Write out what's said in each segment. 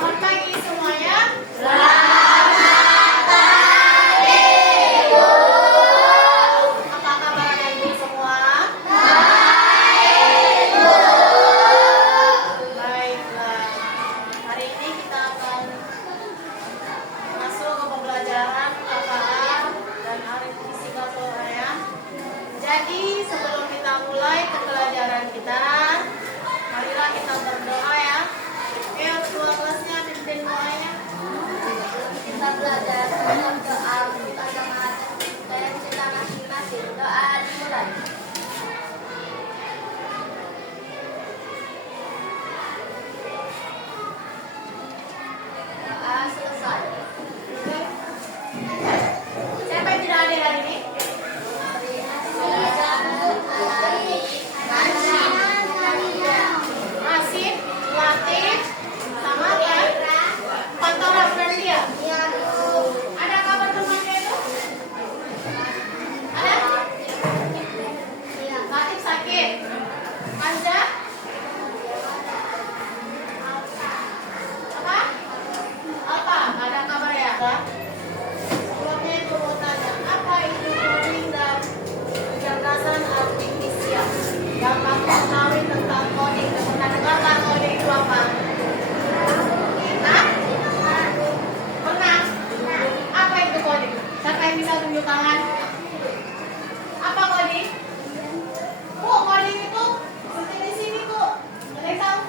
Selamat pagi semuanya. Selamat pagi, Bu. Apa kabar adik-adik semua? Baik, Bu. Baiklah. Hari ini kita akan masuk ke pembelajaran KKA dan arif fisika sore ya. Jadi sebelum kita mulai pembelajaran kita, marilah kita berdoa ya. Ayo ketua kelasnya pimpin doanya. Kita belajar tentang doa untuk agama dan kita masing-masing. Doa dimulai. Doa selesai. Siapa yang tidak hadir hari ini? Asif, Latif, sama kan? Pantara berarti ya? Ada kabar temannya itu? Ada? Latif sakit. Anja? Apa? Apa? Nggak ada kabar ya? Sebelumnya itu mau tanya, apa itu coding dan kecerdasan artifisial? Yang kamu ketahui tentang coding, pernah dengar nggak coding itu apa? Hah? Pernah? Apa itu coding? Siapa yang bisa tunjuk tangan? Apa coding? Bu, coding itu seperti di sini, Bu. Ada yang tahu?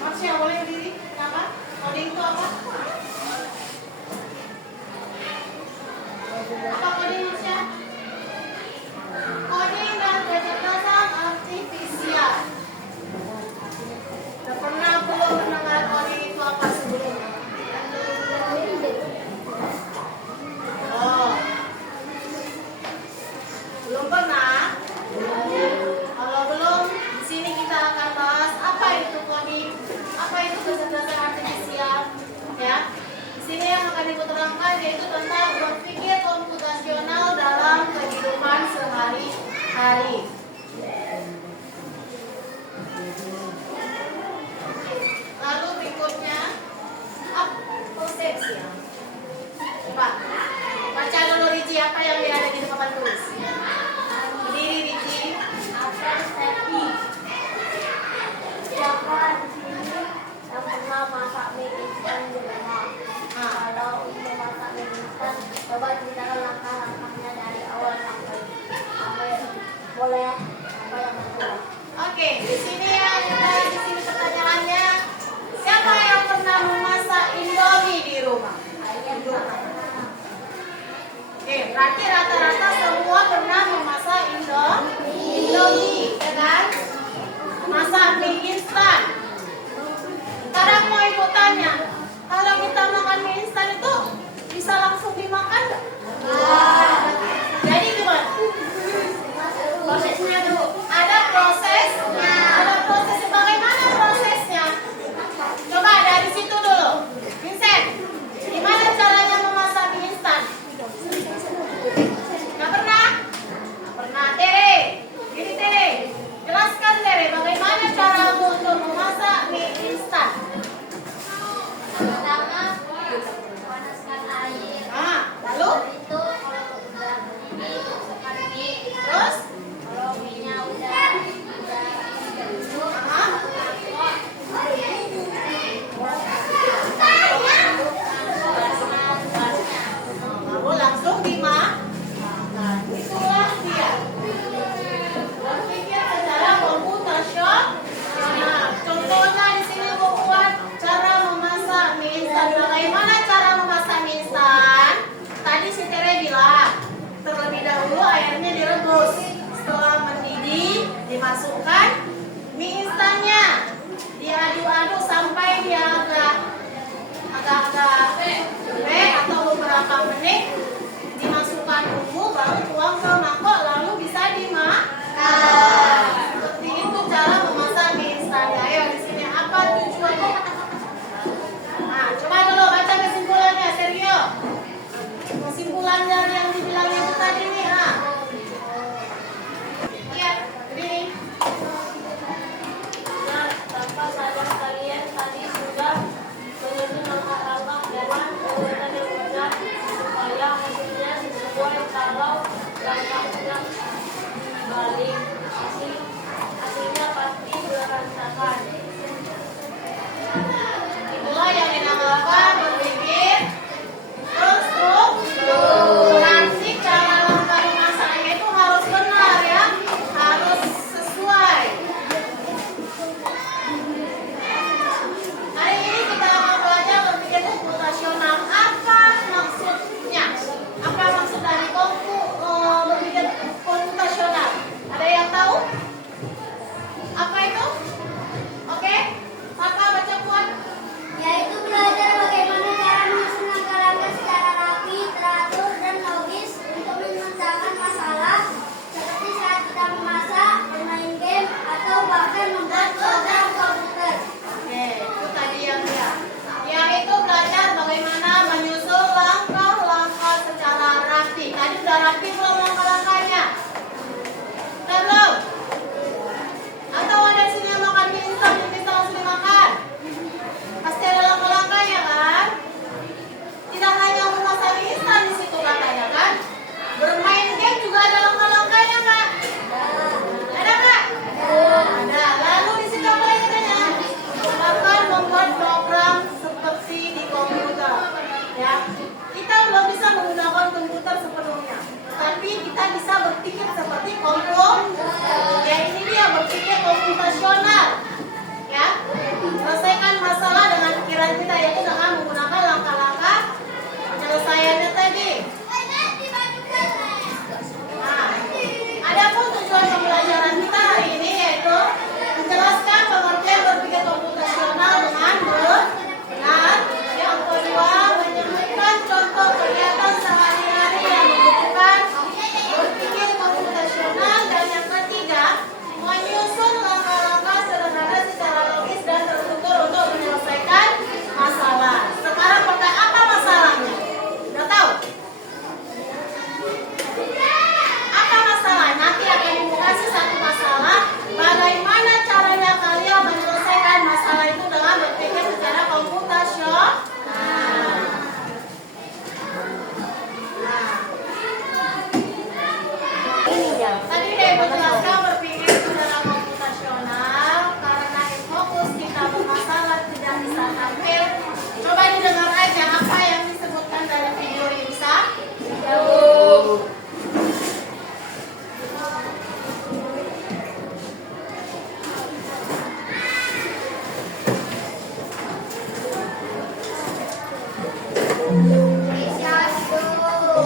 Marsha, boleh berdiri? Kenapa? Coding itu apa? Apa coding, Marsha? Coding dan kecerdasan artifisial. Udah pernah belum mendengar coding itu apa sebelumnya? Oh, belum pernah? Kalau belum, di sini kita akan bahas apa itu coding, apa itu kecerdasan artifisial, ya. Di sini yang akan Ibu terangkan yaitu tentang berpikir komputasional dalam kehidupan sehari-hari. Lalu berikutnya, persepsi. Coba baca dulu Riji apa yang ada di papan tulis. Berdiri Riji. Persepsi. Siapa di sini yang pernah masak mie instan di rumah? Kalau untuk masak mie instan, coba ceritakan langkah-langkahnya dari awal sampai boleh apa yang kedua. Oke, di sini pertanyaannya, siapa yang pernah memasak Indomie di rumah? Oke, berarti rata-rata semua pernah memasak Indomie, ya kan? Masak mie instan. Sekarang mau Ibu tanya, kalau kita makan mie instan itu bisa langsung dimakan nggak? Jadi gimana? Prosesnya dulu. Ada prosesnya. Ada prosesnya. Bagaimana prosesnya? Coba dari situ dulu. Vincent, gimana caranya memasak mie instan? Nggak pernah? Nggak pernah. Tere, gini Tere, jelaskan Tere, bagaimana caramu untuk memasak mie instan? Pertama, panaskan air. Lalu? Itu kalau udah mendidih, masukkan mie. Terus? Kalau mie-nya udah Lalu langsung dimakan. Itulah dia. Berpikir secara komputasional. Nah, contohnya di sini aku buat cara memasak mie instan. Bagaimana cara memasak mie instan? Tadi si Tere bilang, terlebih dahulu airnya direbus. Setelah mendidih, dimasukkan mie instannya. Diaduk-aduk sampai dia agak-agak lembek atau beberapa menit. Dimasukkan bumbu, baru tuang ke mangkok, lalu bisa dimakan. Seperti itu cara memasak mie instan. Ayo di sini apa tujuannya? Nah, coba dulu baca kesimpulannya, Sergio. Kesimpulan dari yang dibilangnya itu tadi nih, Iya, berdiri.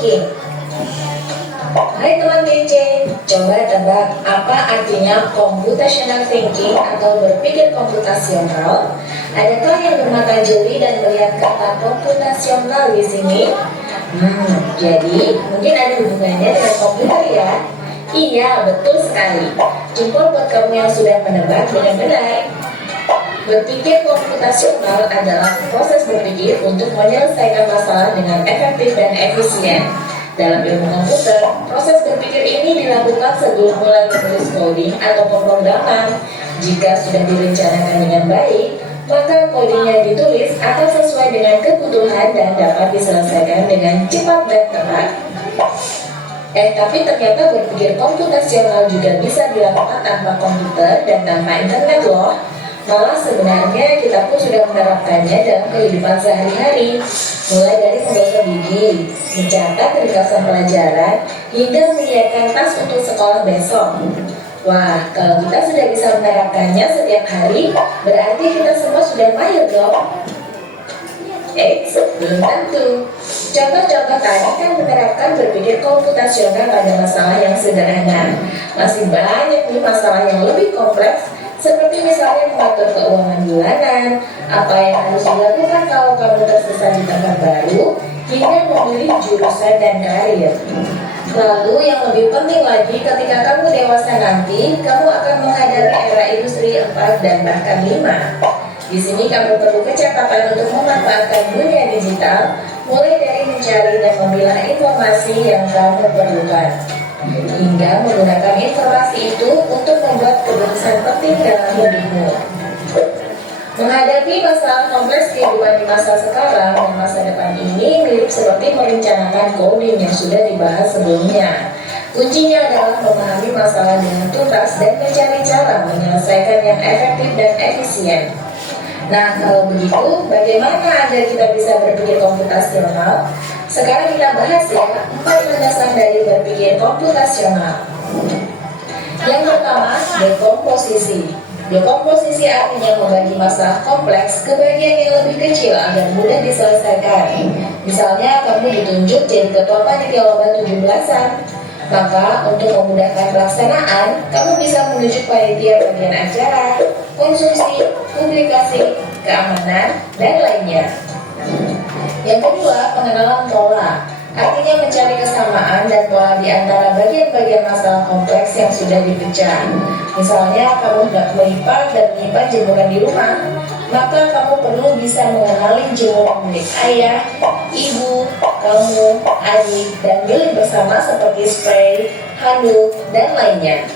thinking. Hai teman kece, coba tebak apa artinya computational thinking atau berpikir komputasional? Adakah yang bermata jeli dan melihat kata komputasional di sini? Jadi mungkin ada hubungannya dengan komputer ya? Iya, betul sekali. Jempol buat kamu yang sudah menebak dengan benar. Berpikir komputasional adalah proses berpikir untuk menyelesaikan masalah dengan efektif dan efisien. Dalam ilmu komputer, proses berpikir ini dilakukan sebelum mulai menulis coding atau pemrograman. Jika sudah direncanakan dengan baik, maka coding yang ditulis akan sesuai dengan kebutuhan dan dapat diselesaikan dengan cepat dan tepat. Tapi ternyata berpikir komputasional juga bisa dilakukan tanpa komputer dan tanpa internet loh. Malah sebenarnya kita pun sudah menerapkannya dalam kehidupan sehari-hari, mulai dari menggosok gigi, mencatat ringkasan pelajaran, hingga menyiapkan tas untuk sekolah besok. Wah, kalau kita sudah bisa menerapkannya setiap hari, berarti kita semua sudah mahir dong. Belum tentu. Contoh-contoh tadi kan menerapkan berpikir komputasional pada masalah yang sederhana. Masih banyak nih masalah yang lebih kompleks, seperti misalnya mengatur keuangan bulanan, apa yang harus dilakukan kalau kamu tersesat di tempat baru, hingga memilih jurusan dan karir. Lalu yang lebih penting lagi, ketika kamu dewasa nanti, kamu akan menghadapi era industri 4 dan bahkan 5. Di sini kamu perlu kecepatan untuk memanfaatkan dunia digital, mulai dari mencari dan memilah informasi yang kamu perlukan, hingga menggunakan informasi itu untuk membuat keputusan penting dalam hidupmu. Menghadapi masalah kompleks kehidupan di masa sekarang dan masa depan ini mirip seperti merencanakan coding yang sudah dibahas sebelumnya. Kuncinya adalah memahami masalah dengan tuntas dan mencari cara menyelesaikan yang efektif dan efisien. Nah, kalau begitu, bagaimana agar kita bisa berpikir komputasional? Sekarang kita bahas ya, 4 landasan dari berpikir komputasional. Yang pertama, dekomposisi. Dekomposisi artinya membagi masalah kompleks ke bagian yang lebih kecil agar mudah diselesaikan. Misalnya, kamu ditunjuk jadi ketua panitia lomba 17-an. Maka untuk memudahkan pelaksanaan, kamu bisa menunjuk panitia bagian acara, konsumsi, publikasi, keamanan, dan lainnya. Yang kedua, pengenalan pola. Artinya mencari kesamaan dan pola di antara bagian-bagian masalah kompleks yang sudah dipecah. Misalnya, kamu hendak melipat dan menyimpan jemuran di rumah, maka kamu perlu bisa mengenali jemuran milik ayah, ibu, kamu, adik, dan milik bersama seperti spray, handuk, dan lainnya.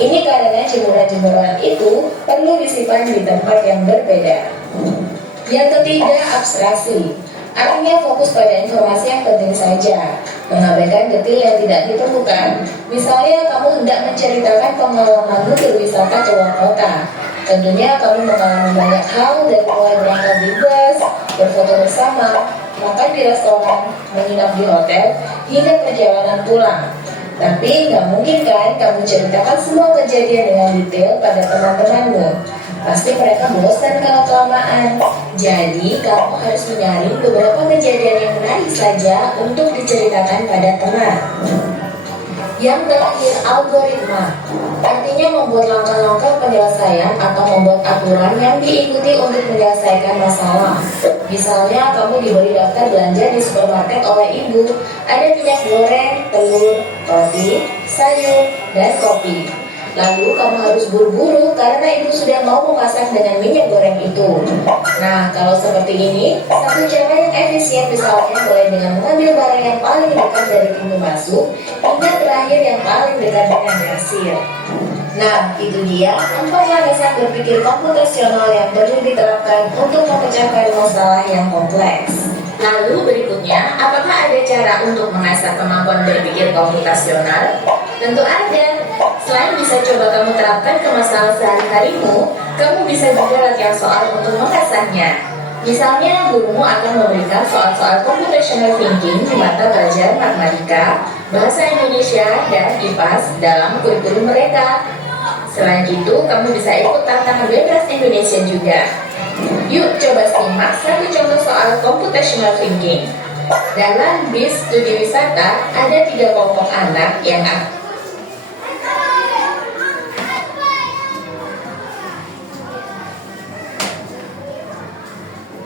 Ini karena jemuran-jemuran itu perlu disimpan di tempat yang berbeda. Yang ketiga, abstraksi. Artinya fokus pada informasi yang penting saja, mengabaikan detail yang tidak diperlukan. Misalnya kamu hendak menceritakan pengalamanmu berwisata ke luar kota. Tentunya kamu mengalami banyak hal, dari mulai berangkat di bus, berfoto bersama, makan di restoran, menginap di hotel, hingga perjalanan pulang. Tapi nggak mungkin kan kamu ceritakan semua kejadian dengan detail pada teman-temanmu. Pasti mereka bosan kalau kelamaan. Jadi kamu harus menyaring beberapa kejadian yang menarik saja untuk diceritakan pada teman. Yang terakhir, algoritma. Artinya membuat langkah-langkah penyelesaian atau membuat aturan yang diikuti untuk menyelesaikan masalah. Misalnya kamu diberi daftar belanja di supermarket oleh ibu. Ada minyak goreng, telur, roti, sayur, dan kopi. Lalu kamu harus buru-buru karena ibu sudah mau memasak dengan minyak goreng itu. Nah, kalau seperti ini, satu cara yang efisien misalnya mulai dengan mengambil barang yang paling dekat dari pintu masuk hingga terakhir yang paling dekat dengan kasir. Nah, itu dia 4 landasan berpikir komputasional yang perlu diterapkan untuk memecahkan masalah yang kompleks. Lalu berikutnya, apakah ada cara untuk mengasah kemampuan berpikir komputasional? Tentu ada. Selain bisa coba kamu terapkan ke masalah sehari-harimu, kamu bisa juga latihan soal untuk mengasahnya. Misalnya, gurumu akan memberikan soal-soal computational thinking di mata pelajaran matematika, bahasa Indonesia, dan IPAS dalam kurikulum mereka. Selain itu, kamu bisa ikut tantangan bebas Indonesia juga. Yuk coba simak satu contoh soal computational thinking. Dalam bis studi wisata, ada 3 kelompok anak yang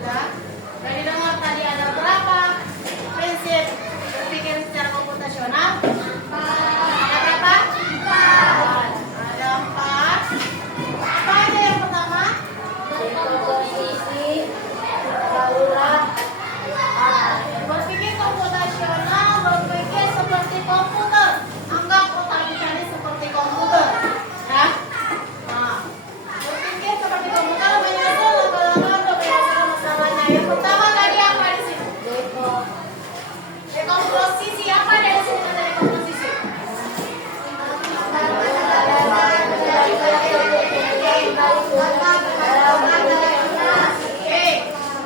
Sudah didengar tadi ada berapa prinsip berpikir secara komputasional? Ada berapa? 4. Ada 4. Apa aja yang pertama? Komposisi, saluran, Berpikir komputasional, berpikir seperti komputer. Anggap otak kita ini seperti komputer. Ya? Nah, berpikir seperti komputer menyusun langkah-langkah untuk menyelesaikan masalahnya. Yang pertama tadi apa di sini? Dekomposisi. Apa dari sini kata dekomposisi? Oke,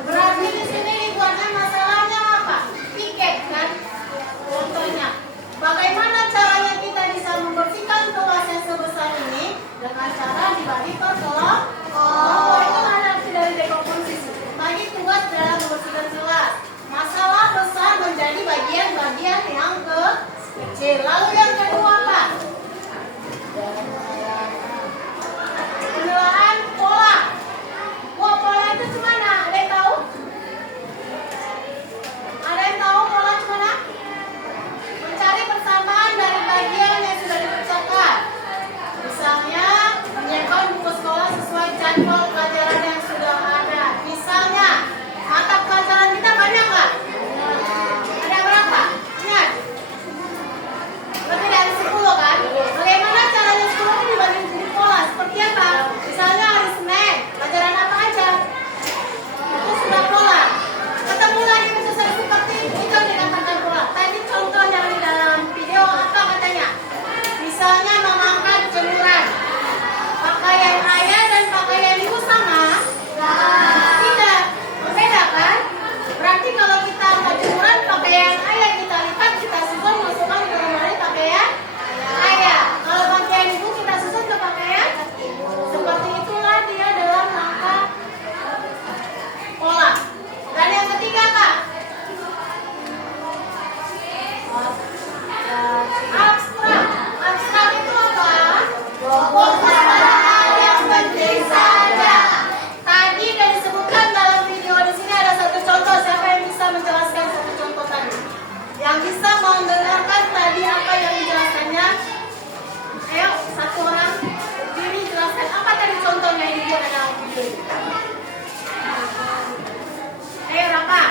berarti di sini dibuatnya masalahnya apa? Piket kan? Contohnya, bagaimana caranya kita bisa membersihkan kelas yang sebesar ini dengan cara dibagi per kelompok? Oh, itu ada arti dari dekomposisi. Bagi tugas dalam membersihkan kelas. Masalah besar menjadi bagian-bagian yang kecil. Lalu yang kedua apa? Penilaian pola. Pola itu gimana? Ada yang tahu? Ada yang tahu pola gimana? Mencari persamaan dari bagian yang sudah dipecahkan. Misalnya, menyiapkan buku sekolah sesuai jadwal pelajaran yang sudah ada. Misalnya, mata pelajaran kita banyak nggak? Ada berapa? Ingat? Lebih dari 10 kan? Bagaimana caranya 10 itu dibagi menjadi pola? Seperti apa? Misalnya hari Senin, pelajaran apa aja? Itu sudah pola. Ketemu lagi misalnya seperti itu yang dikatakan pola. Tadi contoh yang di dalam video apa katanya? Misalnya mengangkat jemuran. Pakaian ayah dan pakaian ibu sama? Tidak. Berbeda kan? Berarti kalau kita angkat jemuran, pakaian ayah kita lipat, kita susun, masukkan ke lemari pakaian ayah. Kalau pakaian ibu kita susun ke pakaian seperti itulah dia dalam langkah pola. Dan yang ketiga Kak, abstrak. Abstrak itu apa? Fokus pada hal yang penting saja. Tadi sudah disebutkan dalam video di sini ada satu contoh. Siapa yang bisa menjelaskan satu contoh tadi? Yang bisa mendengarkan tadi apa yang dijelaskannya? Ayo, satu orang berdiri jelaskan apa tadi contohnya yang dibuat dalam video ini. Ayo Rapa.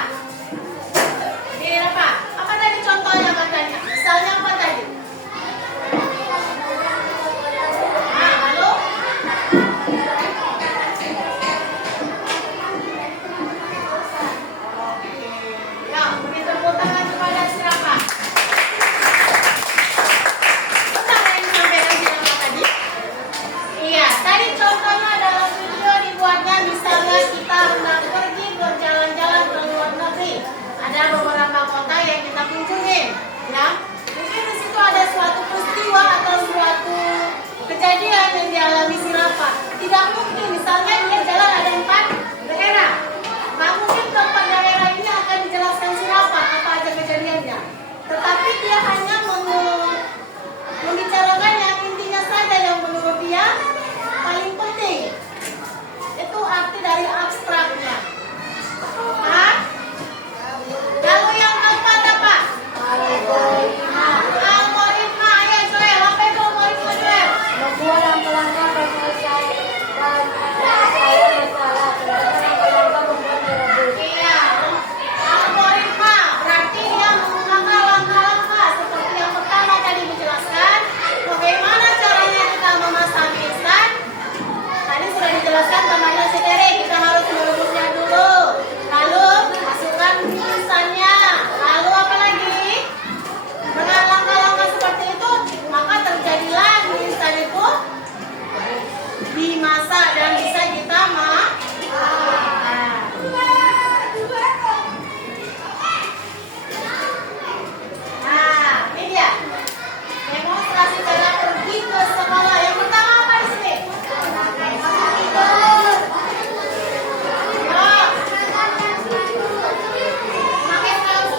Ini Rapa. Apa tadi contohnya katanya? Misalnya apa tadi? Nah, halo? Ya, beri tepuk tangan kepada siapa? Benar yang disampaikan siapa tadi? Iya, tadi contohnya dalam video dibuatnya misalnya kita hendak pergi berjalan-jalan ke luar negeri. Ada beberapa kota yang kita kunjungi, ya. Mungkin di situ ada suatu peristiwa atau suatu kejadian yang dialami si Rafa. Tidak mungkin, misalnya dia jalan ada 4 daerah. Nggak mungkin keempat daerah ini akan dijelaskan si Rafa apa aja kejadiannya. Tetapi dia hanya membicarakan yang intinya saja yang menurut dia paling penting. Itu arti dari abstraknya. Hah? Lalu yang keempat apa? Algoritma. Ayo Joel, apa itu algoritma Joel? membuat langkah-langkah penyelesaian masalah, langkah-langkah membuat merebut. Iya. Algoritma berarti dia menggunakan langkah-langkah seperti yang pertama tadi dijelaskan. Bagaimana caranya kita memasak instan? Tadi sudah dijelaskan namanya setere. Kita harus merebusnya dulu. Lalu masukkan insannya. Lalu apa lagi? Dengan langkah-langkah seperti itu, maka terjadilah mie instan itu dimasak dan bisa kita makan. Nah, ini dia demonstrasi cara pergi ke sekolah. Yang pertama apa di sini? Tidur. Pakai kaos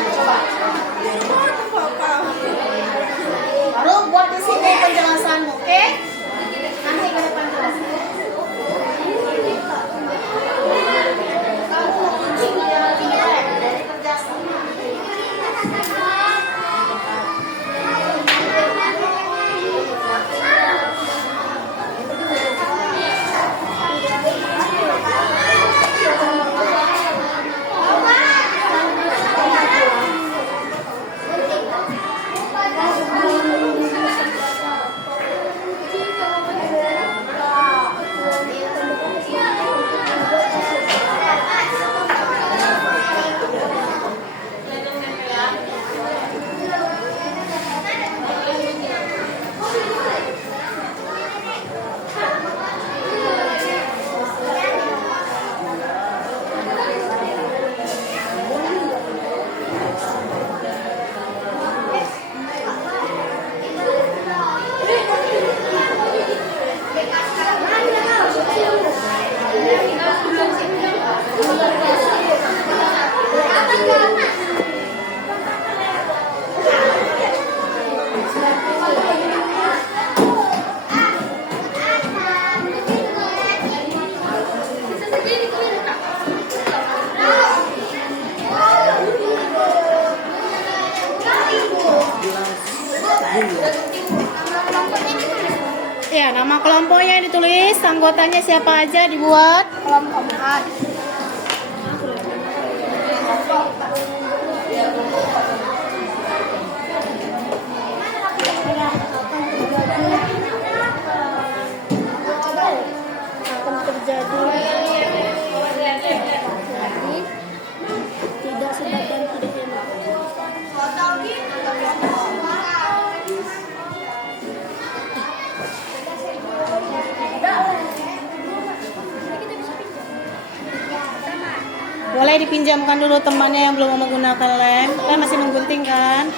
Coba. Baru buat di sini penjelasanmu, oke? Nanti ke depan jelasin. Kamu mau kucing dia dari kerjasama. Ya, nama kelompoknya ditulis, anggotanya siapa aja dibuat. Kelompok A. Akan terjadi tidak sedap dan tidak enak. Boleh dipinjamkan dulu temannya yang belum mau menggunakan lem. Kan masih menggunting kan?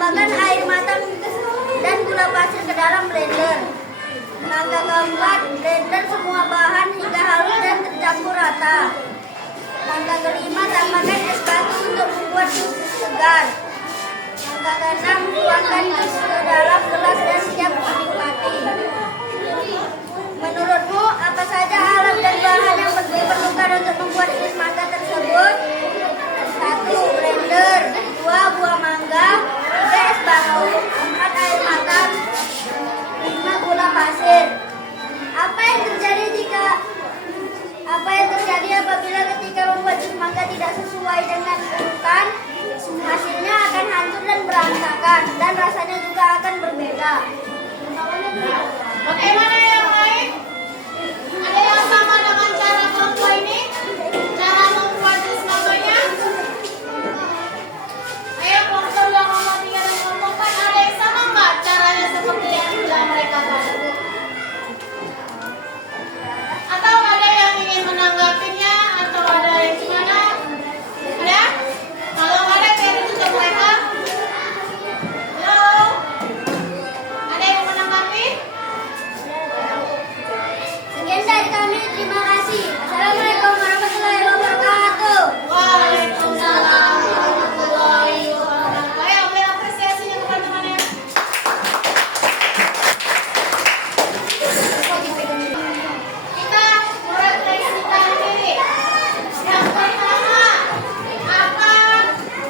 Tambahkan air matang dan gula pasir ke dalam blender. Langkah keempat, blender semua bahan hingga halus dan tercampur rata. Langkah kelima, tambahkan es batu untuk membuat jus segar. Langkah keenam, tuangkan jus ke dalam gelas dan siap dinikmati. Menurutmu, apa saja alat dan bahan yang diperlukan untuk membuat jus mangga tersebut? 1. Blender. 2. Buah mangga. 3. Es batu. 4. Air matang. 5. Gula pasir. Apa yang terjadi apabila ketika membuat jus mangga tidak sesuai dengan urutan? Hasilnya akan hancur dan berantakan, dan rasanya juga akan berbeda. Bagaimana yang lain? Ada yang sama dengan cara kelompok ini? Cara membuat jus mangganya? Ayo kelompok yang nomor 3 dan kelompok 4, ada yang sama nggak caranya seperti yang sudah mereka tahu? Atau ada yang ingin menanggapinya? Atau ada yang gimana? Ada? Kalau ada, cari juga mereka. Halo? Ada yang mau menanggapi? Sekian dari kami, terima kasih. Assalamualaikum warahmatullahi wabarakatuh. Waalaikumsalam warahmatullahi wabarakatuh. Ayo, beri apresiasinya kepada teman-teman ya. Kita merefleksikan diri. Yang pertama, apa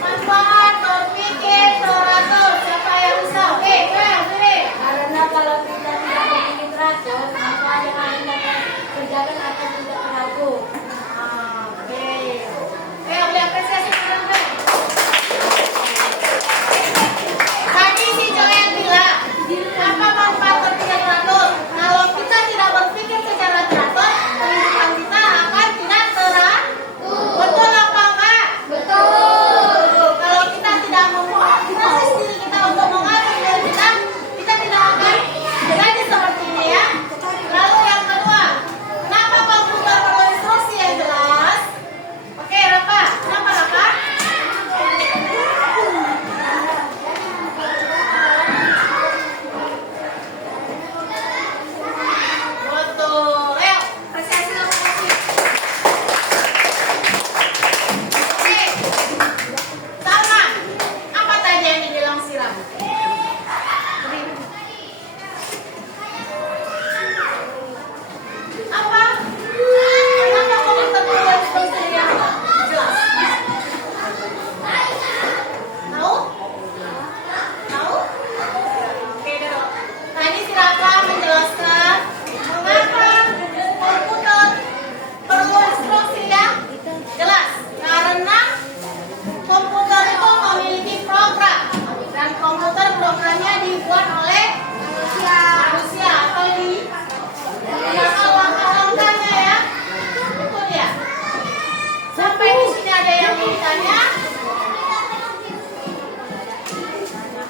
manfaat berpikir teratur? Siapa yang bisa? Oke, beri. Karena kalau kita tidak berpikir teratur, apa yang akan kita kerjakan akan tidak teratur. Oke. Ayo, beri apresiasi kepada teman-teman. Tadi si Joel bilang, apa manfaat berpikir teratur? Kalau kita tidak berpikir secara teratur, kehidupan kita akan tidak teratur. Betul apa enggak? Betul. Kalau kita tidak memotivasi diri kita untuk mengatur diri kita tidak akan jadi seperti ini ya. Lalu yang kedua, kenapa komputer perlu instruksi yang jelas? Oke, Rafa. Kenapa Rafa? Betul. Ayo, apresiasi dulu. Oke. Salma, apa tadi yang dibilang siram? Apa? Kenapa komputer perlu instruksi yang jelas? Tahu? Tahu? Oke, Dero. Tadi si Rafa menjelaskan mengapa komputer perlu instruksi yang jelas. Karena komputer itu memiliki program, dan komputer programnya dibuat oleh manusia atau digunakan langkah-langkahnya ya. Betul ya? Sampai di sini ada yang bertanya,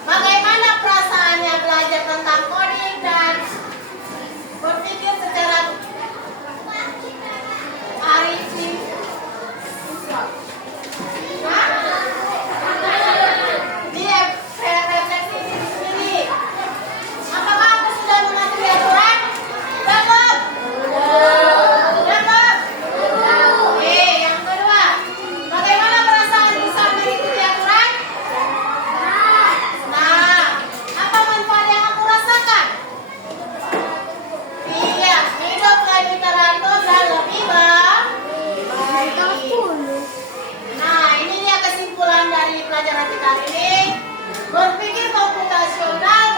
bagaimana perasaannya belajar tentang coding dan berpikir secara artifisial? Hah? Dia refleksi diri sendiri. Apakah aku sudah mematuhi aturan? Belum. Belum. Oke, yang kedua, bagaimana perasaan bisa mengikuti aturan? Nah, apa manfaat yang aku rasakan? Iya, hidup lebih teratur dan lebih baik. Nah, ini dia kesimpulan dari pelajaran kita hari ini. Berpikir komputasional